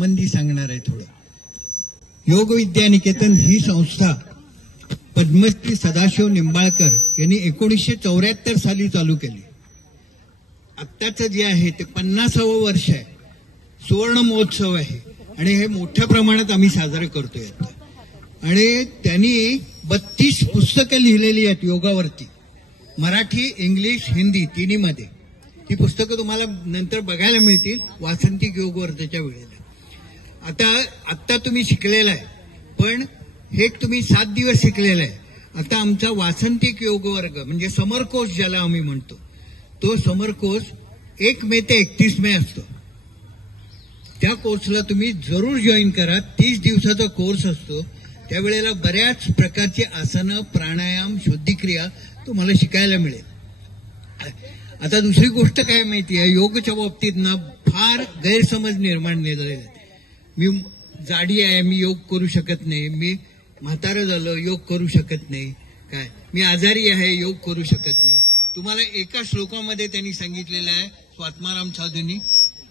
संबंधी सांगणार आहे थोडं. योग विद्यानिकेतन ही संस्था पद्मश्री सदाशिव निंबाळकर यांनी 1974 साली चालू केली. आत्ताचं जे आहे ते 50वं वर्ष आहे, सुवर्ण महोत्सव आहे आणि हे मोठ्या प्रमाणात आम्ही साजरे करतोय आता. आणि त्यांनी 32 पुस्तकं लिहिलेली आहेत योगावरती, मराठी, इंग्लिश, हिंदी तिन्हीमध्ये. ती पुस्तकं तुम्हाला नंतर बघायला मिळतील वासंतिक योगवर्धच्या वेळेला. आता तुम्ही शिकलेला आहे, पण हे तुम्ही 7 दिवस शिकलेला आहे. आता आमचा वासंतिक योग वर्ग म्हणजे समर कोर्स ज्याला आम्ही म्हणतो, तो समर कोर्स 1 मे ते 31 मे असतो. त्या कोर्सला तुम्ही जरूर जॉईन करा. 30 दिवसाचा कोर्स असतो. त्यावेळेला बऱ्याच प्रकारची आसनं, प्राणायाम, शुद्धिक्रिया तुम्हाला शिकायला मिळेल. आता दुसरी गोष्ट काय माहिती आहे, योगच्या बाबतीत ना फार गैरसमज निर्माण झालेले आहेत. मी जाडी आहे, मी योग करू शकत नाही. मी म्हातारं झालं, योग करू शकत नाही. काय, मी आजारी आहे, योग करू शकत नाही. तुम्हाला एका श्लोकामध्ये त्यांनी सांगितलेलं आहे, स्वात्माराम साधूंनी,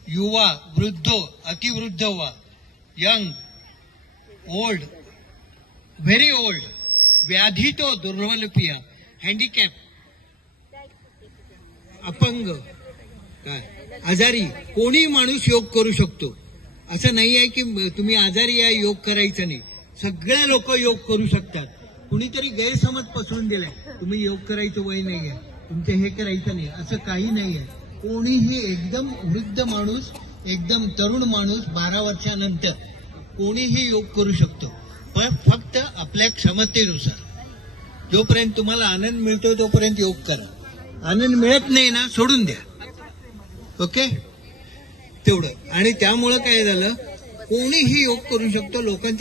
युवा, वृद्ध, अतिवृद्ध व्हा, यंग, ओल्ड, व्हेरी ओल्ड, व्याधितो दुर्बलपिया, हँडिकॅप, अपंग, काय, आजारी, कोणी माणूस योग करू शकतो. असं नाही आहे की तुम्ही आजारी आहे योग करायचं नाही. सगळे लोक योग करू शकतात. कुणीतरी गैरसमज पसरून दिलाय, तुम्ही योग करायचं वय नाही आहे, तुमचं हे करायचं नाही, असं काही नाही आहे. कोणीही, एकदम वृद्ध माणूस, एकदम तरुण माणूस, 12 वर्षानंतर कोणीही योग करू शकतो. पण फक्त आपल्या क्षमतेनुसार. जोपर्यंत तुम्हाला आनंद मिळतो तोपर्यंत योग करा. आनंद मिळत नाही ना, सोडून द्या. ओके, तेवढं. आणि त्यामुळं काय झालं, कोणीही योग करू शकतो. लोकांच्या